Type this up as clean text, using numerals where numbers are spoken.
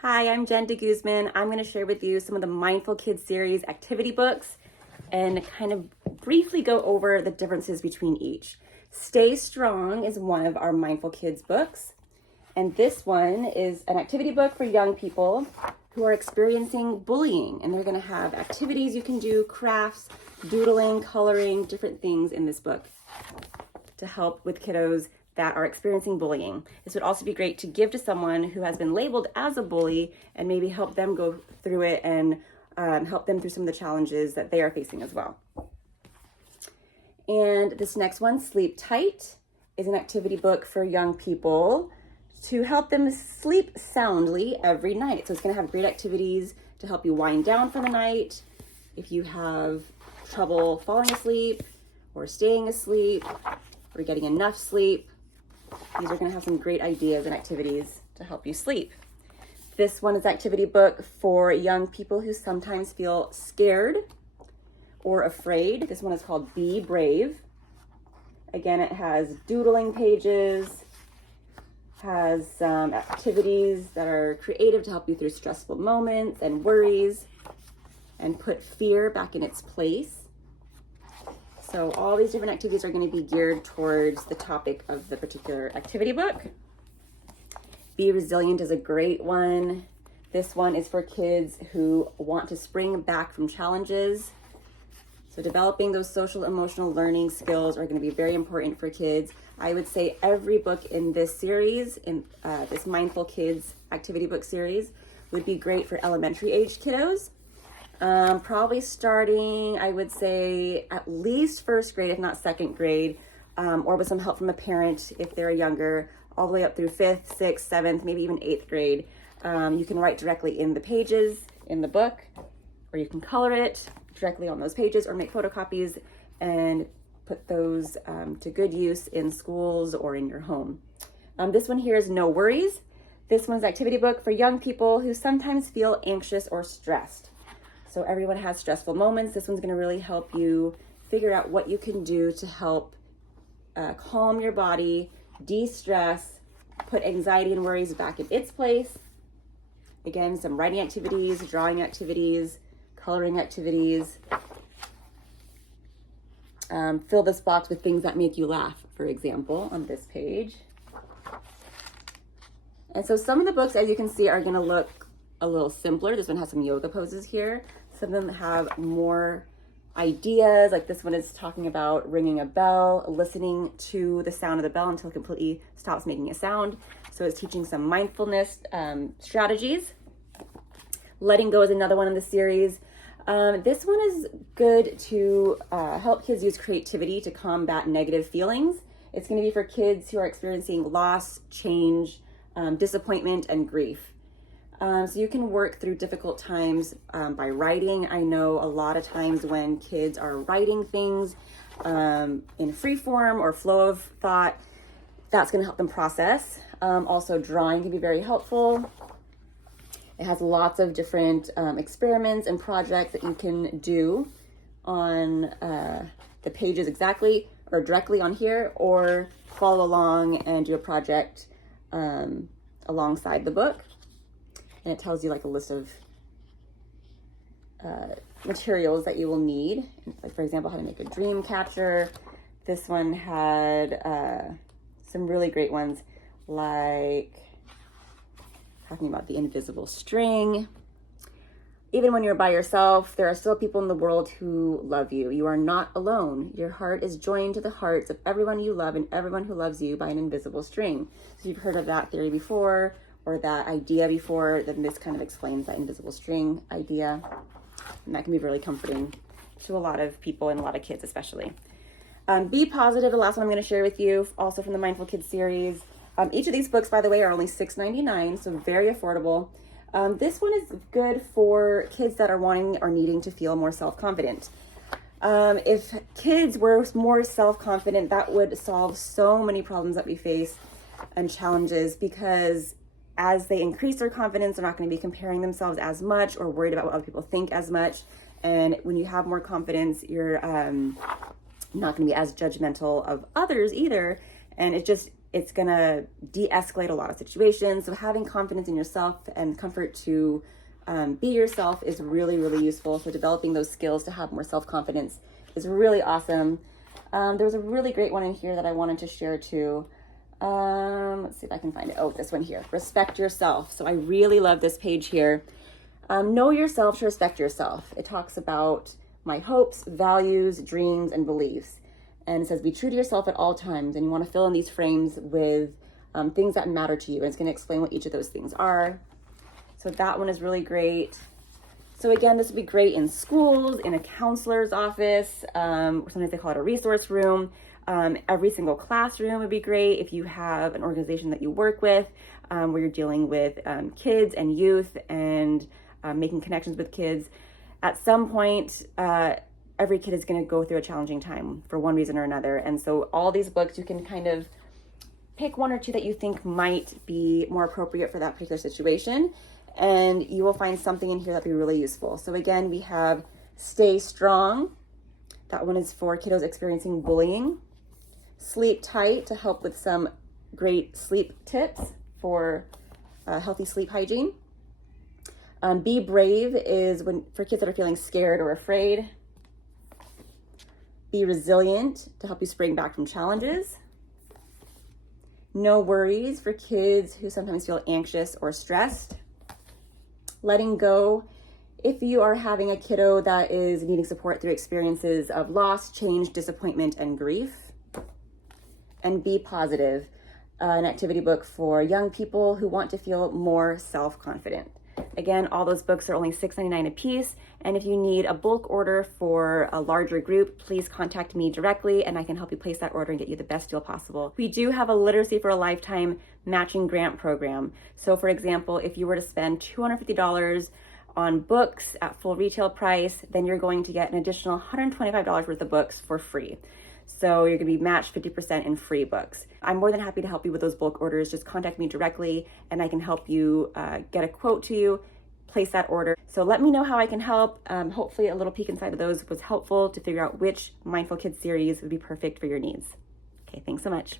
Hi, I'm Jen de Guzman. I'm going to share with you some of the Mindful Kids series activity books and kind of briefly go over the differences between each. Stay Strong is one of our Mindful Kids books, and this one is an activity book for young people who are experiencing bullying, and they're going to have activities you can do, crafts, doodling, coloring, different things in this book to help with kiddos that are experiencing bullying. This would also be great to give to someone who has been labeled as a bully and maybe help them go through it and help them through some of the challenges that they are facing as well. And this next one, Sleep Tight, is an activity book for young people to help them sleep soundly every night. So it's going to have great activities to help you wind down for the night. If you have trouble falling asleep or staying asleep or getting enough sleep, these are going to have some great ideas and activities to help you sleep. This one is an activity book for young people who sometimes feel scared or afraid. This one is called Be Brave. Again, it has doodling pages, has some activities that are creative to help you through stressful moments and worries and put fear back in its place. So all these different activities are going to be geared towards the topic of the particular activity book. Be Resilient is a great one. This one is for kids who want to spring back from challenges. So developing those social emotional learning skills are going to be very important for kids. I would say every book in this series, in this Mindful Kids activity book series, would be great for elementary age kiddos. Probably starting, I would say, at least first grade, if not second grade, or with some help from a parent if they're younger, all the way up through 5th, 6th, 7th, maybe even 8th grade. You can write directly in the pages in the book, or you can color it directly on those pages or make photocopies and put those to good use in schools or in your home. This one here is No Worries. This one's an activity book for young people who sometimes feel anxious or stressed. So everyone has stressful moments. This one's going to really help you figure out what you can do to help calm your body, de-stress, put anxiety and worries back in its place. Again, some writing activities, drawing activities, coloring activities. Fill this box with things that make you laugh, for example, on this page. And so some of the books, as you can see, are going to look a little simpler. This one has some yoga poses here. Some of them have more ideas, like this one is talking about ringing a bell, listening to the sound of the bell until it completely stops making a sound. So it's teaching some mindfulness strategies. Letting Go is another one in the series. This one is good to help kids use creativity to combat negative feelings. It's going to be for kids who are experiencing loss, change, disappointment, and grief. So you can work through difficult times by writing. I know a lot of times when kids are writing things in free form or flow of thought, that's going to help them process. Also, drawing can be very helpful. It has lots of different experiments and projects that you can do on the pages exactly or directly on here, or follow along and do a project alongside the book. And it tells you like a list of materials that you will need. Like, for example, how to make a dream catcher. This one had some really great ones, like talking about the invisible string. Even when you're by yourself, there are still people in the world who love you. You are not alone. Your heart is joined to the hearts of everyone you love and everyone who loves you by an invisible string. So you've heard of that theory before, or that idea before, then this kind of explains that invisible string idea. And that can be really comforting to a lot of people and a lot of kids especially. Be Positive, the last one I'm going to share with you, also from the Mindful Kids series. Each of these books, by the way, are only $6.99, so very affordable. This one is good for kids that are wanting or needing to feel more self-confident. If kids were more self-confident, that would solve so many problems that we face and challenges, because as they increase their confidence, they're not going to be comparing themselves as much or worried about what other people think as much. And when you have more confidence, you're not going to be as judgmental of others either. And it It's gonna de-escalate a lot of situations. So having confidence in yourself and comfort to be yourself is really, really useful. So developing those skills to have more self-confidence is really awesome. There was a really great one in here that I wanted to share too. Let's see if I can find it. Oh, this one here, respect yourself. So I really love this page here. Know yourself to respect yourself. It talks about my hopes, values, dreams, and beliefs. And it says, be true to yourself at all times. And you want to fill in these frames with things that matter to you. And it's going to explain what each of those things are. So that one is really great. So again, this would be great in schools, in a counselor's office, or sometimes they call it a resource room. Every single classroom would be great if you have an organization that you work with, where you're dealing with kids and youth and making connections with kids. At some point, every kid is going to go through a challenging time for one reason or another. And so all these books, you can kind of pick one or two that you think might be more appropriate for that particular situation. And you will find something in here that'll be really useful. So again, we have Stay Strong. That one is for kiddos experiencing bullying. Sleep Tight to help with some great sleep tips for healthy sleep hygiene. Be Brave is for kids that are feeling scared or afraid. Be Resilient to help you spring back from challenges. No Worries for kids who sometimes feel anxious or stressed. Letting Go if you are having a kiddo that is needing support through experiences of loss, change, disappointment, and grief. And Be Positive, an activity book for young people who want to feel more self-confident. Again, all those books are only $6.99 a piece. And if you need a bulk order for a larger group, please contact me directly and I can help you place that order and get you the best deal possible. We do have a Literacy for a Lifetime matching grant program. So for example, if you were to spend $250 on books at full retail price, then you're going to get an additional $125 worth of books for free. So you're going to be matched 50% in free books. I'm more than happy to help you with those bulk orders. Just contact me directly and I can help you get a quote to you, place that order. So let me know how I can help. Hopefully a little peek inside of those was helpful to figure out which Mindful Kids series would be perfect for your needs. Okay, thanks so much.